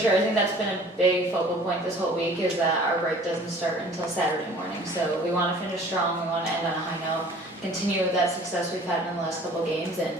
sure. I think that's been a big focal point this whole week is that our break doesn't start until Saturday morning. So we want to finish strong, we want to end on a high note, continue with that success we've had in the last couple games and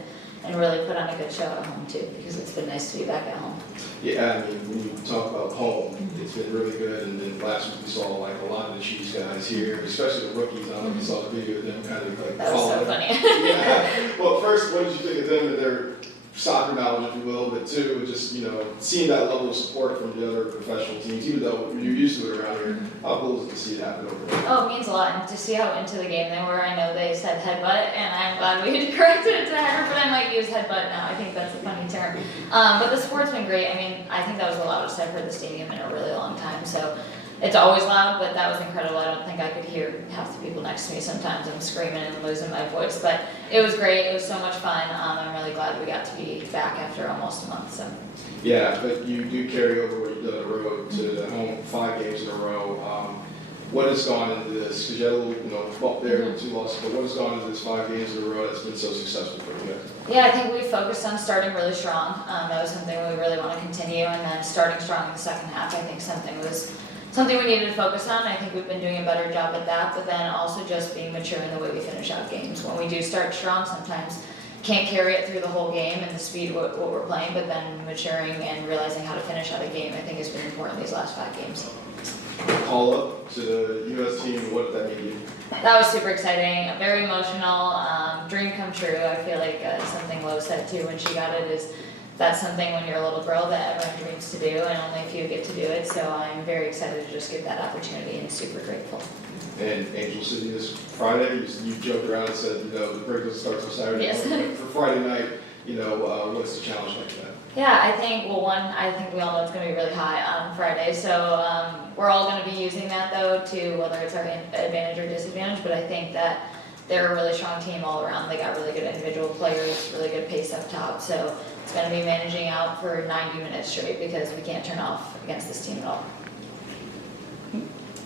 really put on a good show at home too, because it's been nice to be back at home. Yeah, I mean, when you talk about home, it's been really good, and then last week we saw like a lot of the Chiefs guys here, especially the rookies. I don't know if you saw the video of them kind of like That was so funny. Yeah. Well, first, what did you think of them and their soccer knowledge, if you will, but two, just, you know, seeing that level of support from the other professional teams, even though you're used to it around here, how cool is it to see it happen over there? Oh, it means a lot, and to see how into the game they were. I know they said headbutt, and I'm glad we had corrected it to header, but I might use headbutt now. I think that's a funny term. But the support's been great. I mean, I think that was the loudest I've heard the stadium in a really long time, so it's always loud, but that was incredible. I don't think I could hear half the people next to me sometimes. I'm screaming and losing my voice, but it was great. It was so much fun. I'm really glad we got to be back after almost a month. So. Yeah, but you do carry over what you've done on the road to the home 5 games in a row. What has gone into this? Because you had a little, you know, bump there and 2 losses, but what has gone into this 5 games in a row that's been so successful for you guys? Yeah, I think we focused on starting really strong. That was something we really want to continue, and then starting strong in the second half, I think something we needed to focus on. I think we've been doing a better job at that, but then also just being mature in the way we finish out games. When we do start strong, sometimes can't carry it through the whole game and the speed of what we're playing, but then maturing and realizing how to finish out a game, I think has been important these last 5 games. Call up to the U.S. team, what did that mean to you? That was super exciting, very emotional, dream come true. I feel like something Lo said too when she got it is that's something when you're a little girl that everyone dreams to do, and only a few get to do it. So I'm very excited to just get that opportunity and super grateful. And Angel City this Friday, you joked around and said, you know, the break doesn't start till Saturday. Yes. For Friday night, you know, what's the challenge like that? Yeah, I think, well, I think we all know it's going to be really high on Friday, so we're all going to be using that, though, to whether it's our advantage or disadvantage, but I think that they're a really strong team all around. They got really good individual players, really good pace up top, so it's going to be managing out for 90 minutes straight because we can't turn off against this team at all.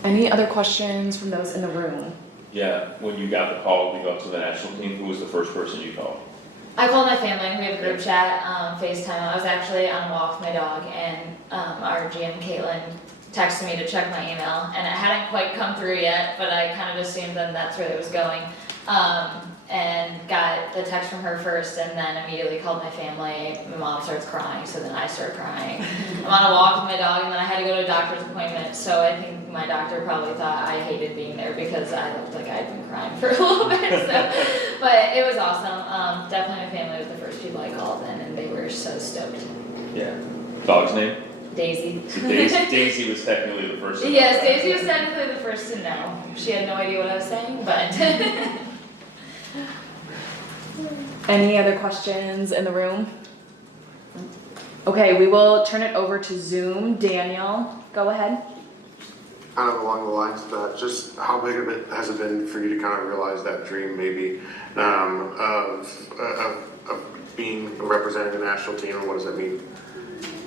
Any other questions from those in the room? Yeah, when you got the call to go up to the national team, who was the first person you called? I called my family. We have a group chat, FaceTime. I was actually on a walk with my dog, and our GM, Caitlin, texted me to check my email, and it hadn't quite come through yet, but I kind of assumed then that's where it was going. And got the text from her first, and then immediately called my family. My mom starts crying, so then I start crying. I'm on a walk with my dog, and then I had to go to a doctor's appointment, so I think my doctor probably thought I hated being there because I looked like I'd been crying for a little bit, so. But it was awesome. Definitely my family was the first people I called in, and they were so stoked. Yeah. Dog's name? Daisy. So Daisy was technically the first. Yes, Daisy was technically the first to know. She had no idea what I was saying, but. Any other questions in the room? Okay, we will turn it over to Zoom. Daniel, go ahead. Kind of along the lines of that, just how big of it has it been for you to kind of realize that dream maybe of being representing the national team, and what does that mean?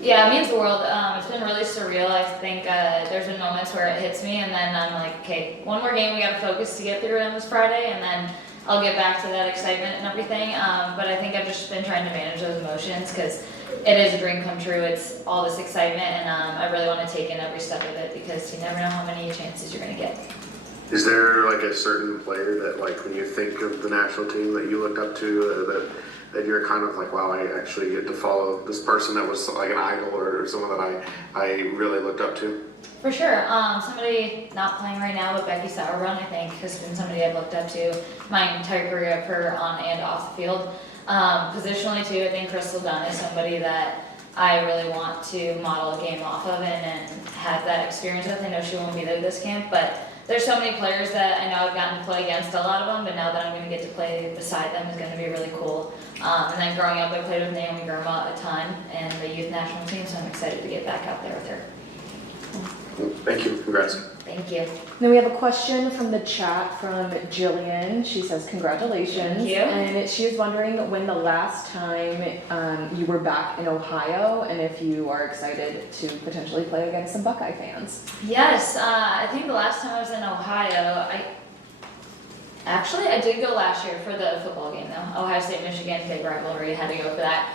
Yeah, it means the world. It's been really surreal. I think there's been moments where it hits me, and then I'm like, okay, one more game, we got to focus to get through it on this Friday, and then I'll get back to that excitement and everything. But I think I've just been trying to manage those emotions because it is a dream come true. It's all this excitement, and I really want to take in every step of it because you never know how many chances you're going to get. Is there like a certain player that, like, when you think of the national team that you looked up to, that you're kind of like, wow, I actually get to follow this person that was like an idol or someone that I really looked up to? For sure. Somebody not playing right now, but Becky Sauerbrunn, I think, has been somebody I've looked up to my entire career of her on and off the field. Positionally, too, I think Crystal Dunn is somebody that I really want to model a game off of and have that experience with. I know she won't be there this camp, but there's so many players that I know I've gotten to play against a lot of them, but now that I'm going to get to play beside them is going to be really cool. And then growing up, I played with Naomi Girma a ton and the youth national team, so I'm excited to get back out there with her. Thank you. Congrats. Thank you. Then we have a question from the chat from Jillian. She says, congratulations. Thank you. And she is wondering when the last time you were back in Ohio and if you are excited to potentially play against some Buckeye fans. Yes, I think the last time I was in Ohio, I did go last year for the football game though. Ohio State, Michigan, big rivalry, had to go for that.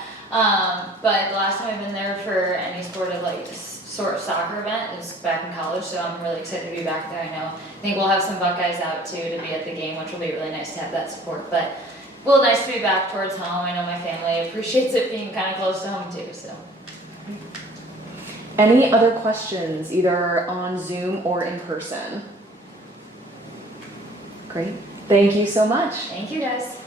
But the last time I've been there for any sport of like sort of soccer event is back in college, so I'm really excited to be back there. I think we'll have some Buckeyes out too to be at the game, which will be really nice to have that support. But well, nice to be back towards home. I know my family appreciates it being kind of close to home too. So. Any other questions, either on Zoom or in person? Great. Thank you so much. Thank you guys.